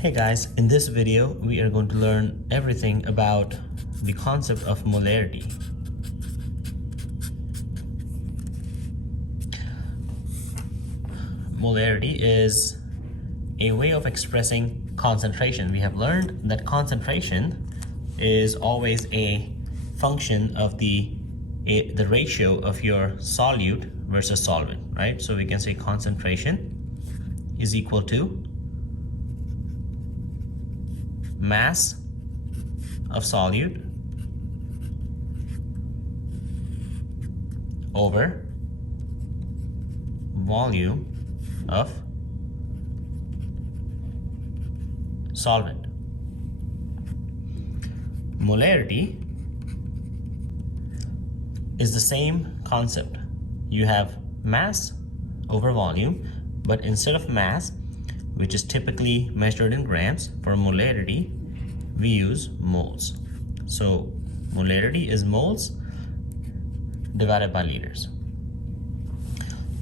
Hey guys, in this video we are going to learn everything about the concept of molarity. Molarity is a way of expressing concentration. We have learned that concentration is always a function of the ratio of your solute versus solvent, right? So we can say concentration is equal to mass of solute over volume of solvent. Molarity is the same concept. You have mass over volume, but instead of mass, which is typically measured in grams, for molarity, we use moles. So molarity is moles divided by liters.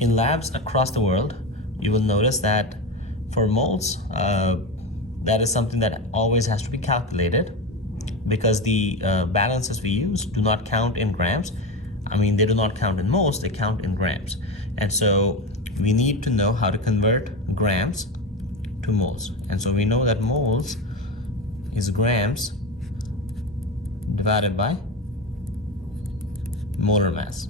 In labs across the world, you will notice that for moles, that is something that always has to be calculated because the balances we use do not count in grams. I mean, they do not count in moles, they count in grams. And so we need to know how to convert grams to moles. And so we know that moles is grams divided by molar mass.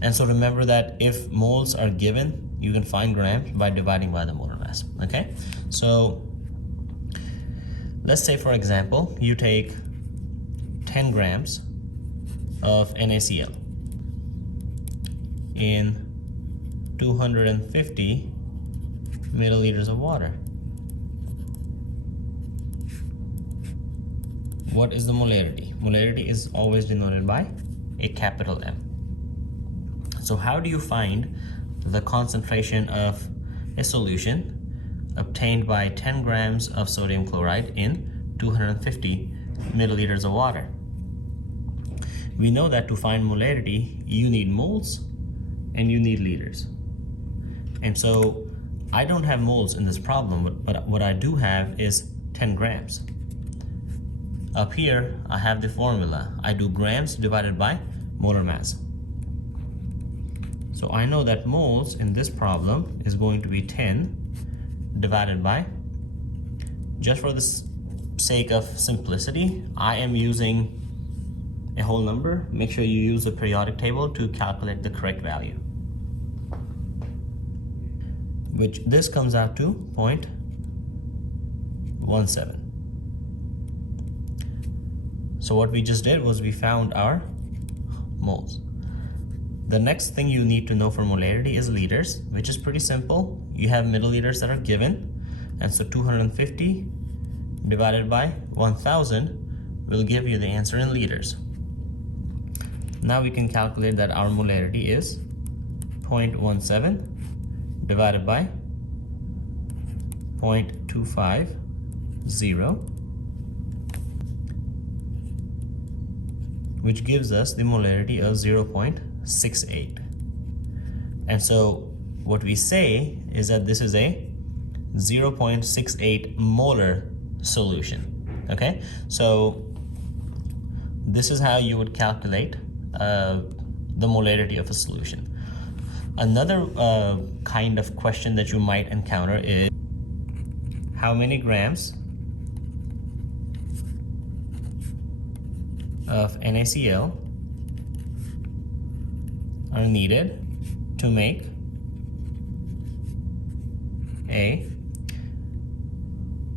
And so remember that if moles are given, you can find grams by dividing by the molar mass, okay? So let's say, for example, you take 10 grams of NaCl in 250 milliliters of water. What is the molarity? Molarity is always denoted by a capital M. So how do you find the concentration of a solution obtained by 10 grams of sodium chloride in 250 milliliters of water? We know that to find molarity, you need moles and you need liters. And so I don't have moles in this problem, but what I do have is 10 grams. Up here, I have the formula. I do grams divided by molar mass. So I know that moles in this problem is going to be 10 divided by, just for the sake of simplicity, I am using a whole number. Make sure you use the periodic table to calculate the correct value, which this comes out to 0.17. So what we just did was we found our moles. The next thing you need to know for molarity is liters, which is pretty simple. You have milliliters that are given, and so 250 divided by 1000 will give you the answer in liters. Now we can calculate that our molarity is 0.17 divided by 0.250, which gives us the molarity of 0.68. And so what we say is that this is a 0.68 molar solution, okay? So this is how you would calculate the molarity of a solution. Another kind of question that you might encounter is how many grams of NaCl are needed to make a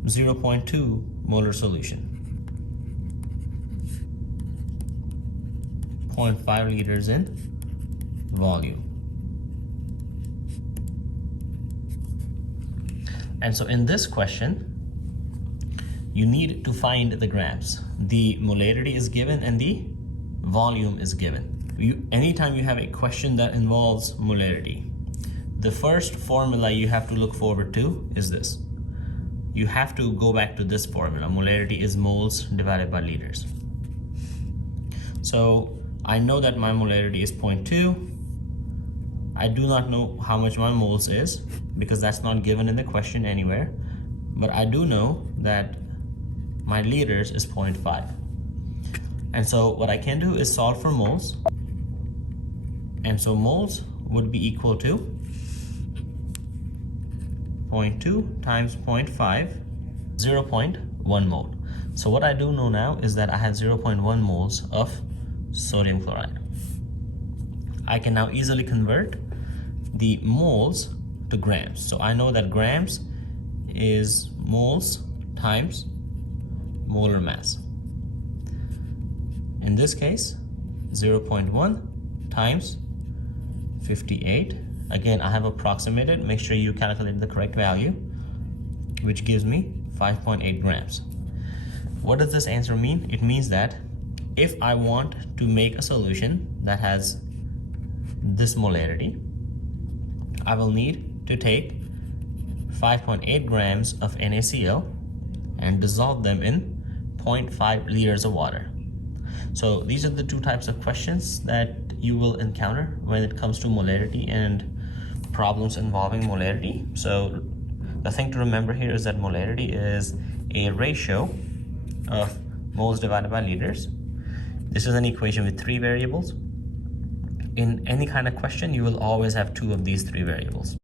0.2 molar solution. 0.5 liters in volume. And so in this question, you need to find the grams. The molarity is given and the volume is given. Anytime you have a question that involves molarity, the first formula you have to look forward to is this. You have to go back to this formula. Molarity is moles divided by liters. So I know that my molarity is 0.2. I do not know how much my moles is because that's not given in the question anywhere. but I do know that my liters is 0.5. And so what I can do is solve for moles. And so moles would be equal to 0.2 times 0.5, 0.1 mole. So what I do know now is that I have 0.1 moles of sodium chloride. I can now easily convert the moles to grams. So I know that grams is moles times molar mass. In this case, 0.1 times 58. Again, I have approximated. Make sure you calculate the correct value, which gives me 5.8 grams. What does this answer mean? It means that if I want to make a solution that has this molarity, I will need to take 5.8 grams of NaCl and dissolve them in 0.5 liters of water. So these are the two types of questions that you will encounter when it comes to molarity and problems involving molarity. So the thing to remember here is that molarity is a ratio of moles divided by liters. This is an equation with 3 variables. In any kind of question, you will always have 2 of these 3 variables.